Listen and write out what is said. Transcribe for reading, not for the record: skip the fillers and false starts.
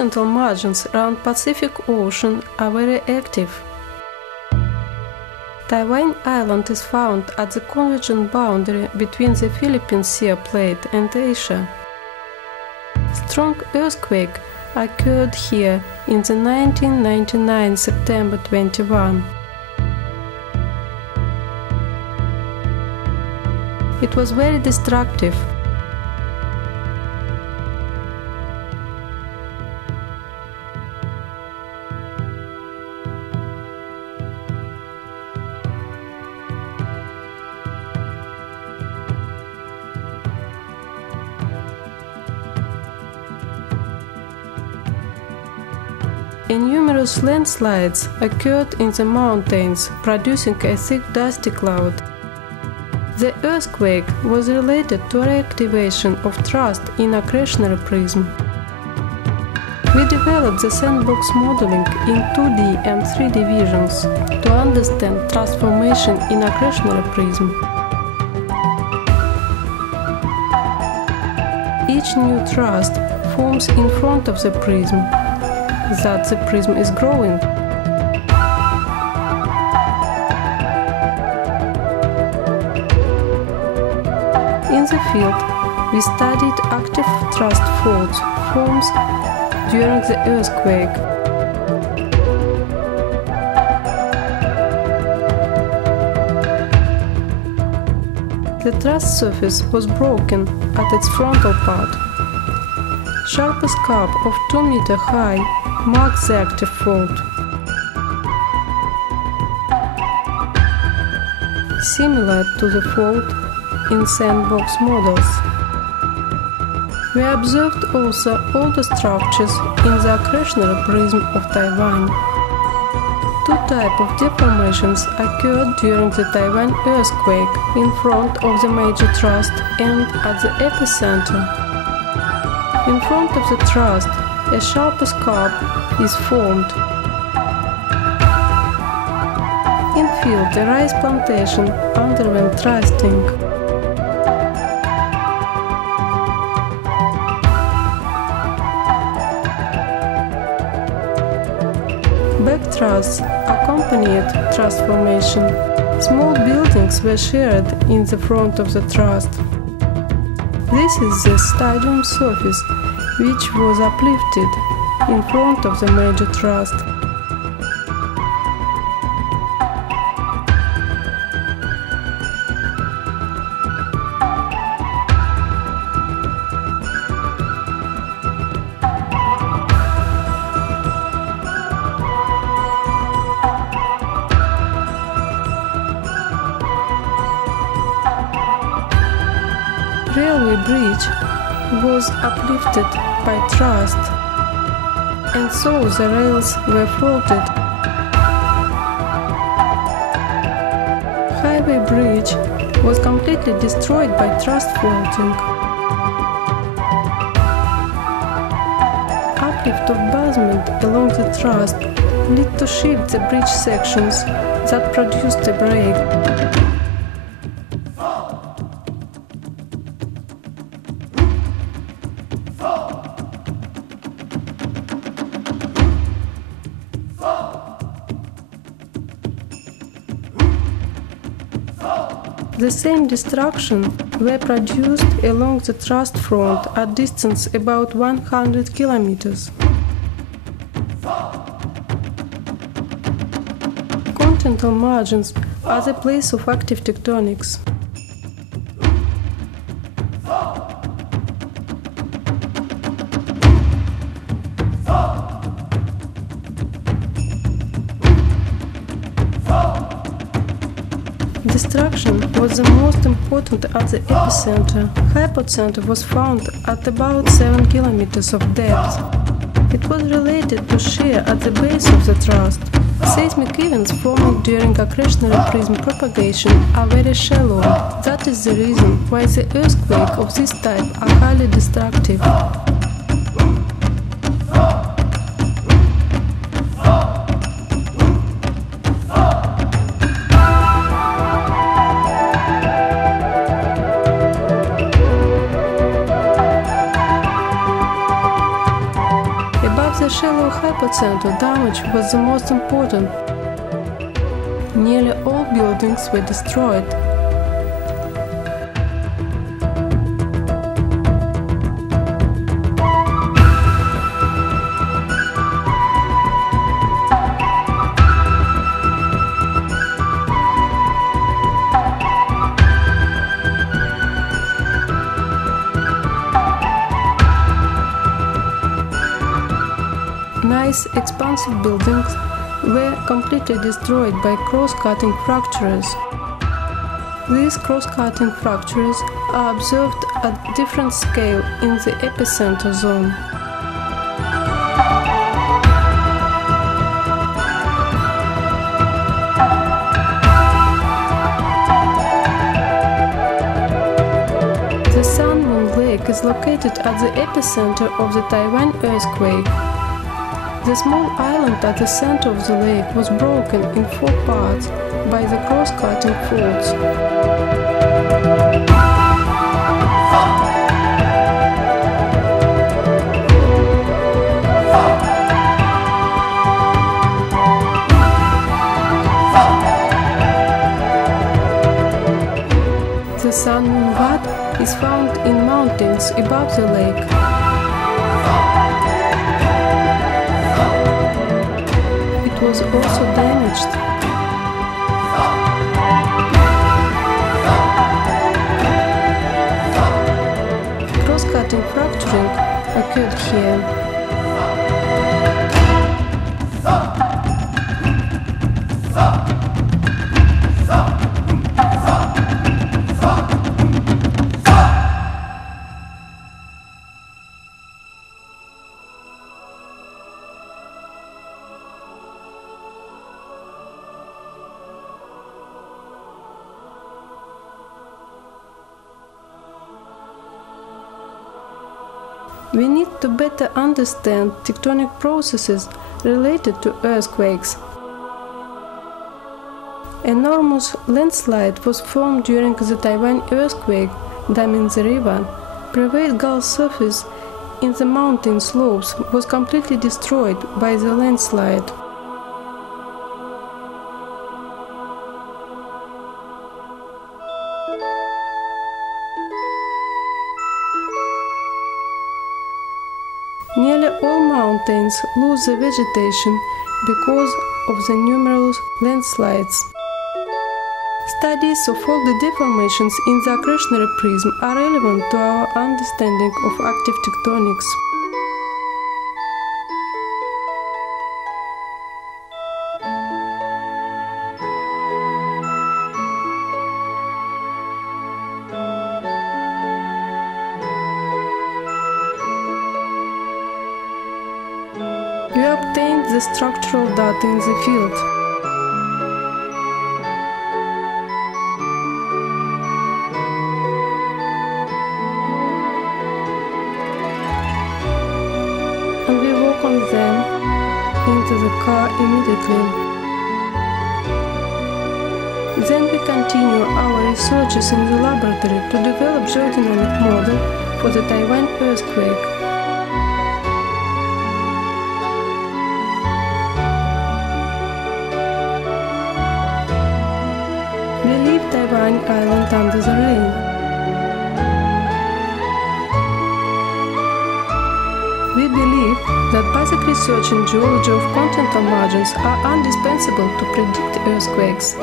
continental margins around Pacific Ocean are very active. Taiwan Island is found at the convergent boundary between the Philippine Sea plate and Asia. Strong earthquake occurred here in the 1999 September 21. It was very destructive. Numerous landslides occurred in the mountains, producing a thick dusty cloud. The earthquake was related to reactivation of thrust in accretionary prism. We developed the sandbox modeling in 2D and 3D visions to understand thrust formation in accretionary prism. Each new thrust forms in front of the prism, that the prism is growing. In the field, we studied active thrust faults forms during the earthquake. The thrust surface was broken at its frontal part. Sharpest curve of 2 meter high marks the active fault. Similar to the fault in sandbox models. We observed also older structures in the accretionary prism of Taiwan. Two types of deformations occurred during the Taiwan earthquake in front of the major thrust and at the epicenter. In front of the thrust, a sharpest curve is formed. In field, the rice plantation underwent thrusting. Back thrusts accompanied thrust formation. Small buildings were shared in the front of the thrust. This is the stadium surface, which was uplifted in front of the major thrust. Railway bridge was uplifted by thrust, and so the rails were faulted. Highway bridge was completely destroyed by thrust faulting. Uplift of basement along the thrust led to shift the bridge sections that produced a break. The same destruction were produced along the thrust front at distance about 100 kilometers. Continental margins are the place of active tectonics. Destruction was the most important at the epicenter. Hypocenter was found at about 7 kilometers of depth. It was related to shear at the base of the thrust. Seismic events formed during accretionary prism propagation are very shallow. That is the reason why the earthquakes of this type are highly destructive. hypocentral damage was the most important. Nearly all buildings were destroyed. Nice, expansive buildings were completely destroyed by cross-cutting fractures. These cross-cutting fractures are observed at different scale in the epicenter zone. The Sun Moon Lake is located at the epicenter of the Taiwan earthquake. The small island at the center of the lake was broken in 4 parts by the cross-cutting faults. The Sun Moon Wat is found in mountains above the lake. It was also damaged. Cross-cutting fracturing occurred here. We need to better understand tectonic processes related to earthquakes. Enormous landslide was formed during the Taiwan earthquake, damming the river. Private Gulf surface in the mountain slopes was completely destroyed by the landslide. Nearly all mountains lose their vegetation because of the numerous landslides. Studies of all the deformations in the accretionary prism are relevant to our understanding of active tectonics. We obtained the structural data in the field. And we walk on them into the car immediately. Then we continue our researches in the laboratory to develop geodynamic model for the Taiwan earthquake. We leave Taiwan Island under the rain. We believe that basic research in geology of continental margins are indispensable to predict earthquakes.